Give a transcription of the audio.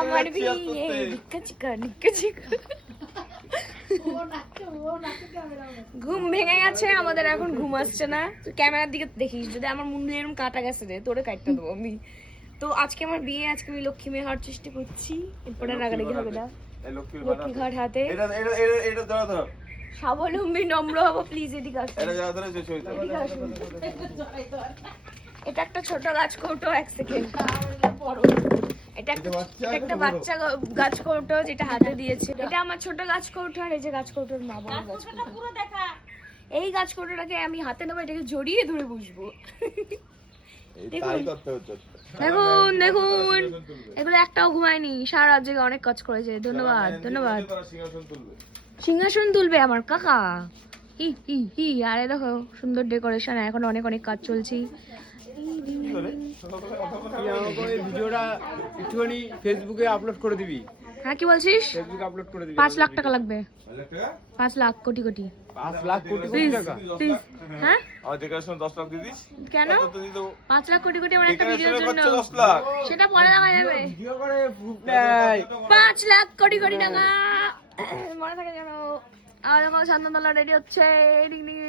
আমার ঘুম ভেঙে গেছে আমাদের এখন ঘুম আসছে না তুই ক্যামেরার দিকে দেখিস যদি আমার মুন্ডু এরকম কাটা গেছে রে তোরে কাটতে দেবো আমি তো আজকে আমার বিয়ে আজকে আমি লক্ষ্মী মেয়ে হওয়ার চেষ্টা করছি এরপরে রাগারাগি হবে না লক্ষ্মী ঘাট হাতে স্বাবলম্বী নম্র হব প্লিজ এদিকে এটা একটা ছোট গাছ কৌটো এক সেকেন্ড এটা একটা একটা বাচ্চা গাছ কৌটো যেটা হাতে দিয়েছে। এটা আমার ছোট গাছ কৌটো আর এই যে গাছ কৌটোর মা বড় গাছ এই গাছ কৌটোটাকে আমি হাতে নেব এটাকে জড়িয়ে ধরে বসবো। দেখুন। দেখুন এগুলো একটাও ঘুমায়নি সারা রাত জেগে অনেক কাজ করেছে। ধন্যবাদ ধন্যবাদ। সিংহাসন তুলবে। সিংহাসন তুলবে আমার কাকা। হি হি হি আরে দেখো সুন্দর ডেকোরেশন এখন অনেক অনেক কাজ চলছে। ভিডিওটা একটুখানি ফেসবুকে আপলোড করে দিবি। হ্যাঁ কি বলছিস? ফেসবুকে আপলোড করে দিবি। পাঁচ লাখ টাকা লাগবে। হাজার পাঁচ লাখ কোটি কোটি। পাঁচ লাখ কোটি কোটি টাকা। প্লিজ হ্যাঁ? আমার ডেকোরেশন দশ লাখ দিয়ে দিস। কেন? কত পাঁচ লাখ কোটি কোটি আমার একটা ভিডিওর জন্য। লাখ। সেটা পরে দেখা যাবে। ভিডিও করে প্রুফ লাখ কোটি কোটি টাকা। মনে থাকে যেন। আর দেখো শান্তনতলা রেডি হচ্ছে। Ding ding ding.